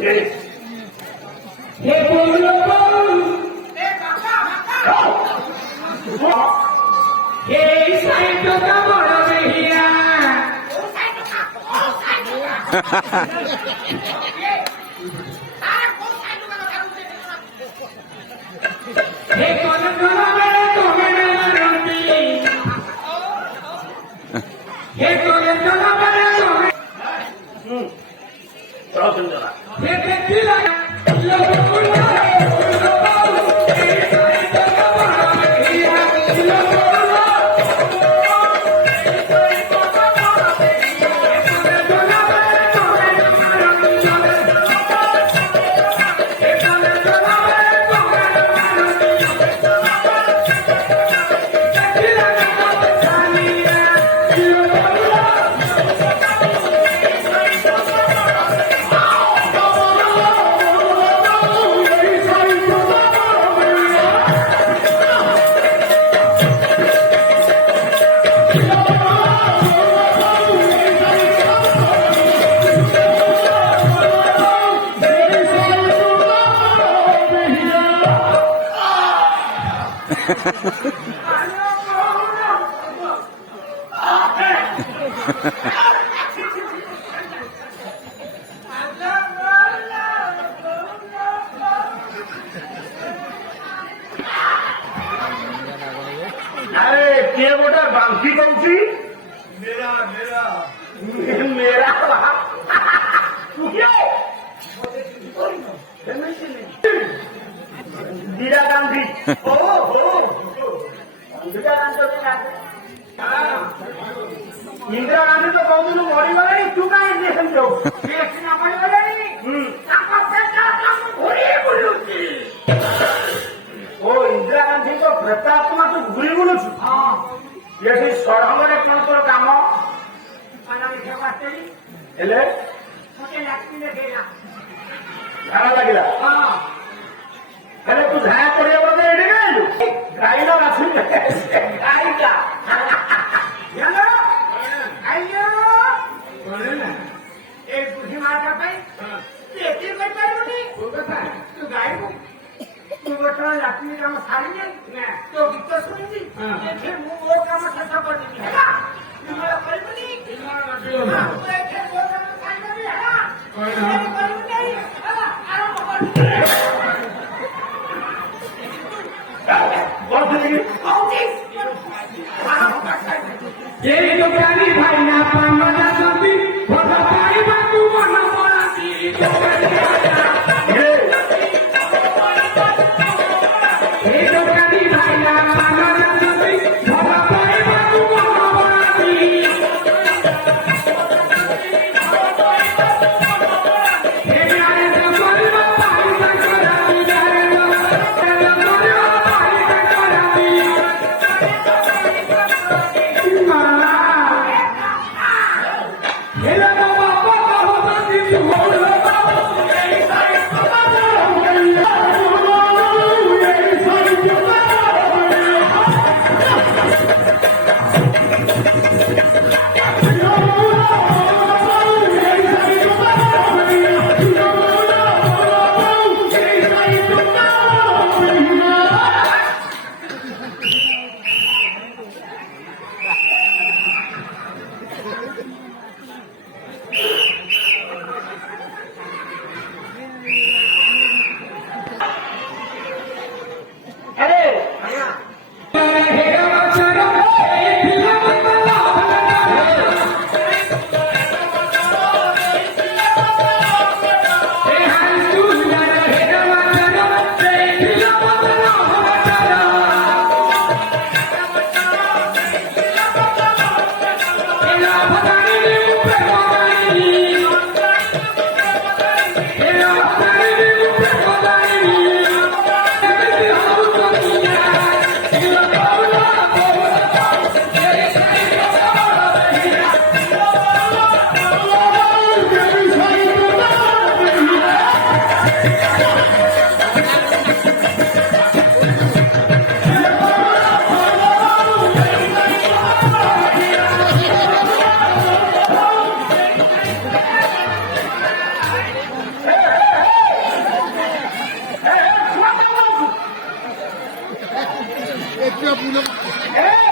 हे बोलो हे साइड का बड़ा भैया हे कौन करो मेरे तो मेरे रंडी हे कौन करो मेरे तो हे देखी लगा अरे के गोटा बांकी कौची मेरा मेरा मेरा इंदिरा गांधी हो इंदिरा गांधी इंदिरा गांधी तो कौन मरीगले तू कहीं देख दो ओ इंदिरा गांधी तो प्रताप तू घूरी बुलु ये सड़क कौन तोर काम हेले ଝାଡ଼ା ଲାଗିଲା ହେଲେ ତୁ ଝାଡ଼ା କରିବା ବୋଧେ ଏଠି ଗାଇଲୁ ଗାଇଲ ବାଛୁରି ଗାଇଲା एक बुढ़ी मार का भाई एके କରିପାରିବୁନି ତୁ ଗାଇବୁ ତୁ ବର୍ତ୍ତମାନ ରାତ୍ରି କାମ ସାରିଲେ ତୋ ଗୀତ ଶୁଣିବି ଏଠି ମୁଁ ମୋ କାମ ଶେଷ କରିବି ହେଲା ତୁ ମୋର କରିବୁନି ମୁଁ ଏଠି ମୋ କାମ ସାରିଦେବି ହେଲା କରିବୁନି ହେଲା ଆରମ୍ଭ କରିବି ये दुकानी भाई ना पामना सभी भला पाई बातू मन पड़ती ये दुकानी भाई ना पामना सभी भला पाई बातू मन पड़ती ये यारे तो कोई पाई ना कराती यारे तो कोई पाई ना कराती ଛୁଆ